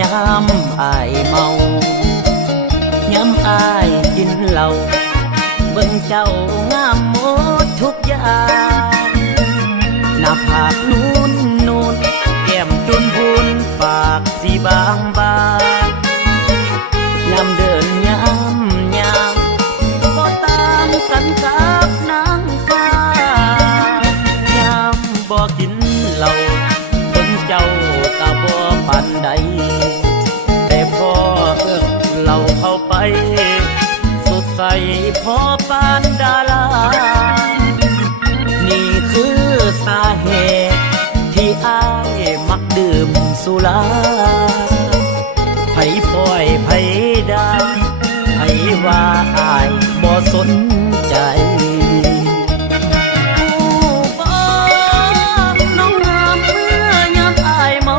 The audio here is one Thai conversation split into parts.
ยามอายเมายามอายกินเหล้าเบิ่งเจ้างามหมดทุกอย่างหน้าผากนูนแก้มจุนพูนปากสีบางยามเดินยามย่างก็ต่างกันกับนางฟ้ายามบ่กินเหล้าเบิ่งเจ้าก็บ่ปานใดแต่พอเหล้าเข้าไปสดใสพอปานดารานี่คือสาเหตุที่อายมักดื่มสุราไผปล่อยไผด่าไผว่าอายบ่สนใจน้องงามเมื่อยามอายเมา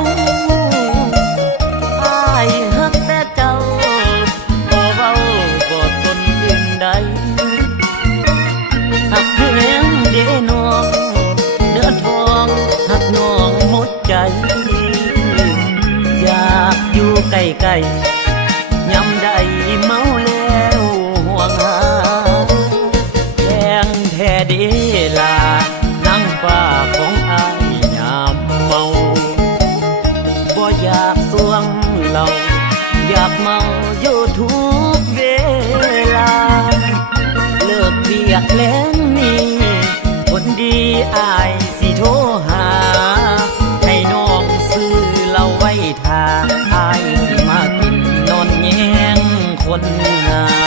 อายฮักแต่เจ้าบ่เว้าบ่สนอื่นใดหักเพียงเด้น้องเนื้อทองหักน้องหมดใจอยากอยู่ใกล้ๆยำใดเมาแล้วห่วงหาแดงแท้เดลานั่งฟ้าของอายยามเมาบ่อยากสวงเหล้าอยากเมาอยู่ทุกเวลาเลิกเบียกแล้วนี่คนดีอายสิโทรหาให้น้องซื้อเหล้าไว้ทาอายสิมากินนอนแย้งคนงาม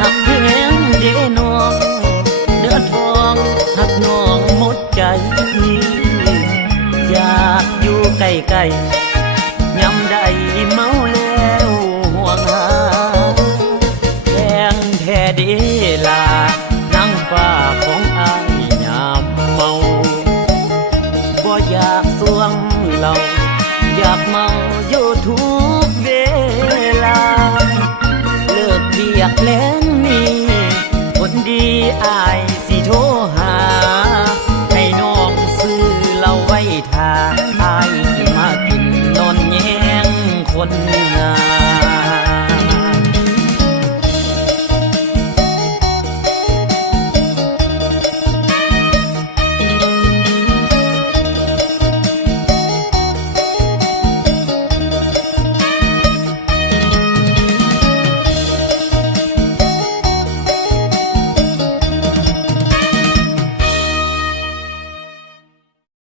หักเพียงเด้น้องเนื้อทองหักน้องหมดใจอยากอยู่ใกล้ๆยำใดเมาแล้วห่วงหาแดงแท้เดลานั่งฟ้าของอายยามเมาบ่อยากสวงเหล้าอยากเมาอยู่ทุกเวลาเลิกเบียกแล้วนี่คนดีอายสิโทรหาให้น้องซื้อเหล้าไว้ทาอายสิมากินนอนแย้งคน